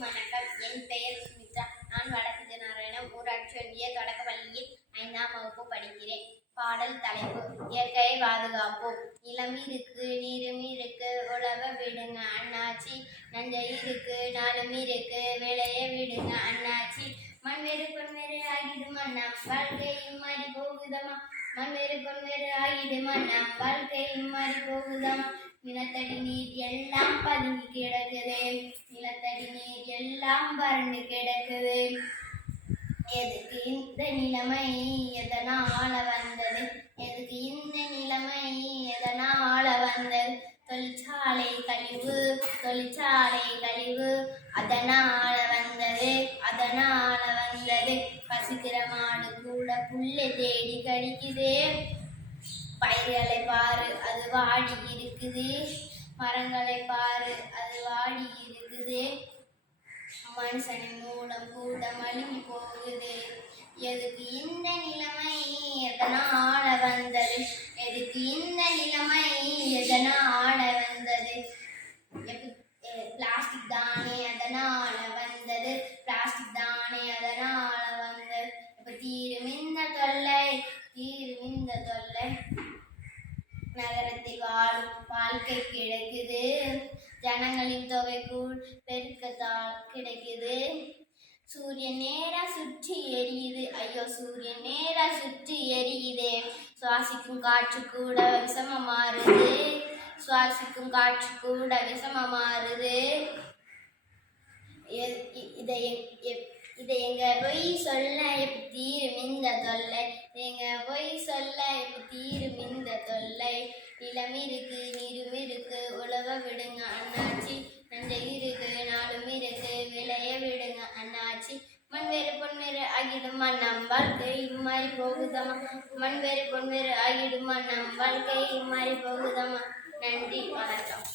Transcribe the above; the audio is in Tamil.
அனைவருக்கும் வணக்கம். என் பெயர் சுமித்ரா. நான் வடக்கு நாராயணம் ஊராட்சி ஒன்றிய தொடக்கப்பள்ளியில் 5ஆம் வகுப்பு படிக்கிறேன். பாடல் தலைப்பு இயற்கையை பாதுகாப்போம். நிலமிருக்கு நீருமிருக்கு உழவ விடுங்க அண்ணாச்சி, நஞ்சையிருக்கு நாளுமிருக்கு விளைய விடுங்க அண்ணாச்சி. மண்வேறு பொன்வேறு ஆகிடும் அண்ணா வாழ்க்கையும் மாறி போகுதமா, மண்வேறு பொன்வேறு ஆகிடும் அண்ணா வாழ்க்கையும் மாறி போகுதமா. நிலத்தடி நீர் எல்லாம் பதுங்கி கிடக்குது, நிலத்தடி நீர் எல்லாம் வறண்டு கிடக்குது. எதுக்கு இந்த நிலைமை, எதனால வந்தது, எதுக்கு இந்த நிலைமை, எதனால வந்தது. தொழிற்சாலை கழிவு, தொழிற்சாலை கழிவு, அதனால வந்தது, அதனால வந்தது. பசிக்கிற மாடு கூட புல்லை தேடி கடிக்குது. பயிர்களை பாரு அது வாடி இருக்குது, மரங்களை பாரு அது வாடி இருக்குது. மனுஷனின் மூலம் கூட மழுங்கி போகுது. எதுக்கு இந்த நிலைமை, எதனால வந்தது, எதுக்கு இந்த நிலைமை, எதனால வந்தது. பிளாஸ்டிக் தானே அதனால வந்தது, பிளாஸ்டிக் தானே அதனால வந்தது. இப்ப தீரும் இந்த தொல்லை, தீரும் இந்த தொல்லை. நகரத்தில் வாழும் வாழ்க்கை கிடைக்குது, ஜனங்களின் தொகை கூழ் பெருக்கத்தால் கிடைக்குது. சூரியன் நேரா சுற்றி எரியுது, ஐயோ சூரியன் நேரா சுற்றி எரியுது. சுவாசிக்கும் காற்று கூட விஷமா மாறுது, சுவாசிக்கும் காற்று கூட விஷமா மாறுது. இதை எங்க போய் சொல்ல எப்ப தீரும் இந்த தொல்லை, எங்க போய் சொல்ல எப்ப தீரும் இந்த தொல்லை. நிலம் இருக்கு நீரும் இருக்கு உழவ விடுங்க அண்ணாச்சி, நஞ்சை இருக்கு நாளும் இருக்கு விளைய விடுங்க அண்ணாச்சி. மண்வேறு பொன்வேறு ஆகிடுமா நம் வாழ்க்கை மாறி போகுதமா, மண்வேறு பொன்வேறு ஆகிடுமா நம் வாழ்க்கை மாறி போகுதமா. நன்றி, வணக்கம்.